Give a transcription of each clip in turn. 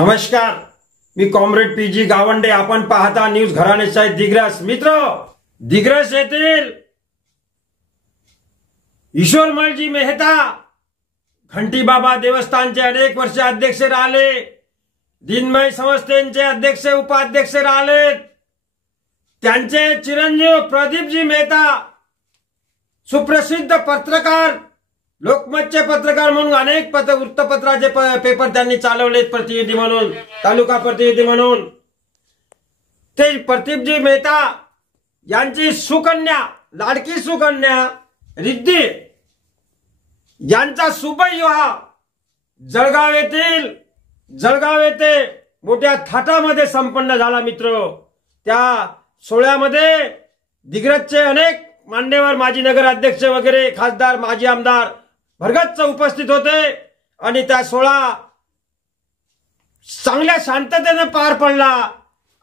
नमस्कार, मी comrade PG Gawande. आपण पाहता न्यूज घराणेशाही दिग्रस. मित्र, दिग्रस येथील ईश्वरमलजी मेहता घंटी बाबा देवस्थानचे अनेक वर्ष अध्यक्ष राहिले. दिनमय संस्थेचे अध्यक्ष उपाध्यक्ष राहिले. त्यांचे चिरंजीव प्रदीपजी मेहता सुप्रसिद्ध पत्रकार, लोकमतचे पत्रकार म्हणून अनेक वृत्तपत्राचे पेपर त्यांनी चालवलेत, प्रतिनिधी म्हणून, तालुका प्रतिनिधी म्हणून. ते प्रदीपजी मेहता यांची सुकन्या, लाडकी सुकन्या रिद्धी यांचा शुभविवाह जळगाव येथे मोठ्या थाटामध्ये संपन्न झाला. मित्र, त्या सोहळ्यामध्ये दिग्रजचे अनेक मान्यवर, माजी नगराध्यक्ष वगैरे, खासदार, माजी आमदार भरगच्च उपस्थित होते आणि त्या सोहळा चांगल्या शांततेने पार पडला,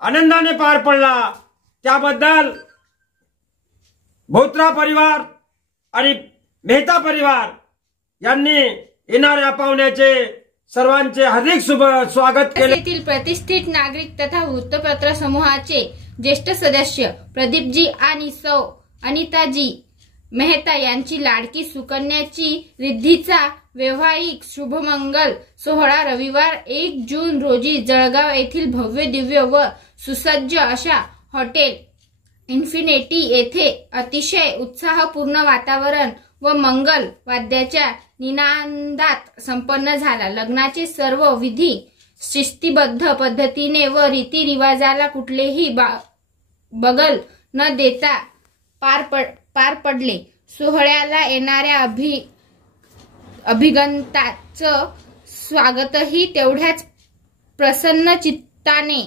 आनंदाने पार पडला. त्याबद्दल भोत्रा परिवार आणि मेहता परिवार यांनी येणाऱ्या पाहुण्याचे सर्वांचे हार्दिक स्वागत केले. येथील प्रतिष्ठित नागरिक तथा वृत्तपत्र समूहाचे ज्येष्ठ सदस्य प्रदीपजी आणि सौ अनिताजी मेहता यांची लाडकी सुकन्याची रिद्धीचा वैवाहिक शुभमंगल सोहळा रविवार 1 जून रोजी जळगाव येथील भव्य दिव्य व सुसज्ज अशा हॉटेल इन्फिनिटी येथे अतिशय उत्साहपूर्ण वातावरण व मंगल वाद्याच्या निनादात संपन्न झाला. लग्नाचे सर्व विधी शिस्तीबद्ध पद्धतीने व रीतिरिवाजाला कुठलेही बगल न देता पार पडले. सोहळ्याला येणाऱ्या अभिगंताचं स्वागतही तेवढ्याच प्रसन्न चित्ताने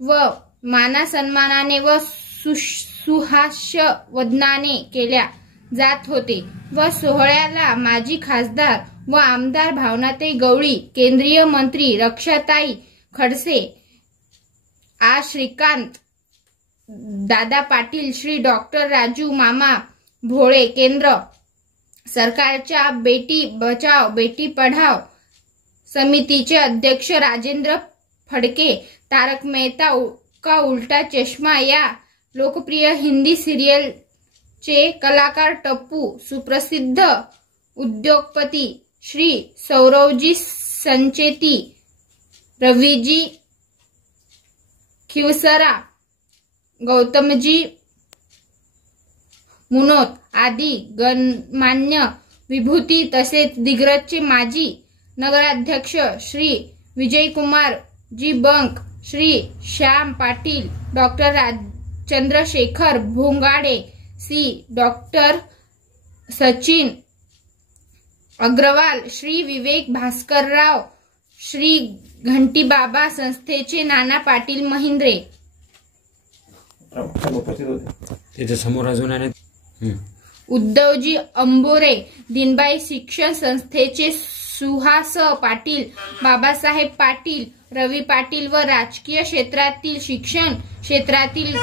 व मानासन्मानाने व सुहास्य वदनाने केल्या जात होते व सोहळ्याला माजी खासदार व आमदार भावनाताई गवळी, केंद्रीय मंत्री रक्षाताई खडसे, श्रीकांत दादा पाटील, श्री डॉक्टर राजू मामा भोळे, केंद्र सरकारच्या बेटी बचाव बेटी पढाव समितीचे अध्यक्ष राजेंद्र फडके, तारक मेहता का उल्टा चष्मा या लोकप्रिय हिंदी सिरियलचे कलाकार टप्पू, सुप्रसिद्ध उद्योगपती श्री सौरवजी संचेती, रवीजी खिवसरा, गौतमजी मुनोत आदी गणमान्य विभूती तसेच दिग्रजचे माजी नगराध्यक्ष श्री विजयकुमार जी बंक, श्री श्याम पाटील, डॉक्टर चंद्रशेखर भोंगाडे, डॉक्टर सचिन अग्रवाल, श्री विवेक भास्करराव, श्री घंटीबाबा संस्थेचे नाना पाटील महिंद्रे, तिथे समोर अजून आहे उद्धवजी अंबोरे, दिनबाई शिक्षण संस्थेचे सुहास पाटील, बाबासाहेब पाटील, रवी पाटील व राजकीय क्षेत्रातील, शिक्षण क्षेत्रातील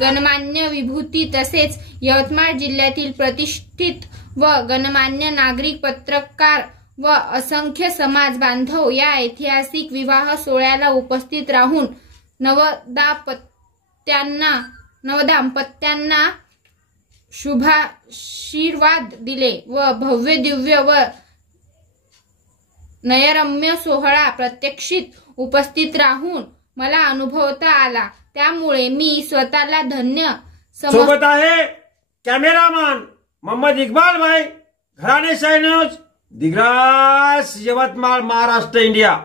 गणमान्य विभूती तसेच यवतमाळ जिल्ह्यातील प्रतिष्ठित व गणमान्य नागरिक, पत्रकार व असंख्य समाज बांधव या ऐतिहासिक विवाह सोहळ्याला उपस्थित राहून नवदाम्पत्यांना शुभाशीर्वाद दिले व भव्य दिव्य व नयरम्य सोहळा प्रत्यक्षित उपस्थित राहून मला अनुभवता आला. त्यामुळे मी स्वतःला धन्य सोबत आहे कॅमेरामॅन मोहम्मद इक्बाल भाई, घराणेशाही न्यूज, दिग्रस, यवतमाळ, महाराष्ट्र, इंडिया.